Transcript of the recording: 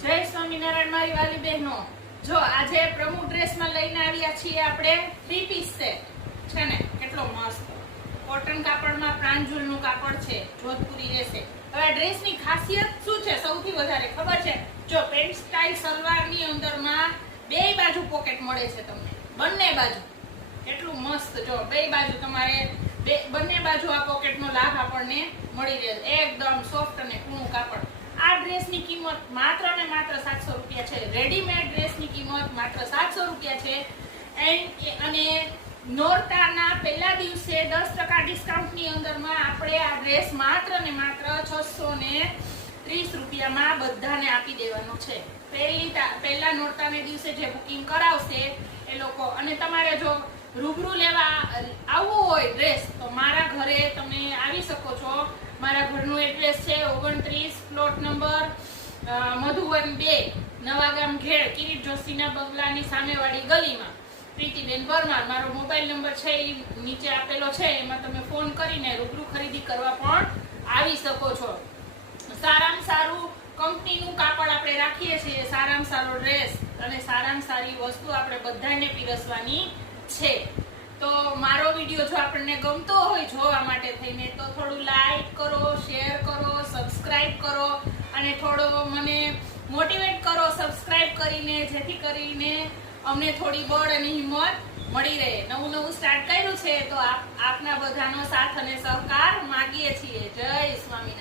જય સ્વામિનારાયણ મારી વાલી બહેનો। જો આજે પ્રમુખ ડ્રેસમાં લઈને આવ્યા છીએ આપણે 3 પીસ સેટ છે ને, કેટલો મસ્ત કોટન કાપડમાં પ્રાંજુલનું કાપડ છે, જોધપુરી રહેશે। હવે આ ડ્રેસની ખાસિયત શું છે સૌથી વધારે ખબર છે? જો પેન્ટ સ્ટાઇલ સલવારની અંદરમાં બે બાજુ પોકેટ મળે છે તમને, બંને બાજુ કેટલું મસ્ત। જો બે બાજુ તમારે બંને બાજુ આ પોકેટનો લાભ આપણને મળી રહે, એકદમ સોફ્ટ અને કૂણું કાપડ। આ ડ્રેસની કિંમત માત્ર ને માત્ર 700 રૂપિયા છે। રેડીમેડ ડ્રેસની કિંમત માત્ર 700 રૂપિયા છે। અને નોરતાના પહેલા દિવસે 10% ડિસ્કાઉન્ટની અંદરમાં આપણે આ ડ્રેસ માત્ર ને માત્ર 630 રૂપિયામાં બધાને આપી દેવાનો છે। પહેલા નોરતાને દિવસે જે બુકિંગ કરાવશે એ લોકો, અને તમારે જો રૂબરૂ લેવા આવવું હોય ડ્રેસ તો મારા ઘરે તમે આવી શકો છો। મારા ઘરનું એડ્રેસ છે 29 પ્લોટ નંબર મધુવન 2, નવાગામ ઘેડ, કિરીટ જોશીના બંગલાની સામેવાળી ગલીમાં, પ્રીતિબેન પરમાર। મારો મોબાઈલ નંબર છે એ નીચે આપેલો છે, એમાં તમે ફોન કરીને રૂબરૂ ખરીદી કરવા પણ આવી શકો છો। સારામાં સારું કંપનીનું કાપડ આપણે રાખીએ છીએ, સારામાં સારો ડ્રેસ અને સારામાં સારી વસ્તુ આપણે બધાને પીરસવાની છે। તો મારો વિડીયો જો આપણને ગમતો હોય જોવા માટે થઈને તો થોડું લાઈક કરો, શેર કરો, સબસ્ક્રાઇબ કરો અને થોડો મને મોટિવેટ કરો સબસ્ક્રાઇબ કરીને, જેથી કરીને અમને થોડી બળ અને હિંમત મળી રહે। નવું સ્ટાર્ટ કર્યું છે તો આપના બધાનો સાથ અને સહકાર માગીએ છીએ। જય સ્વામિનારાયણ।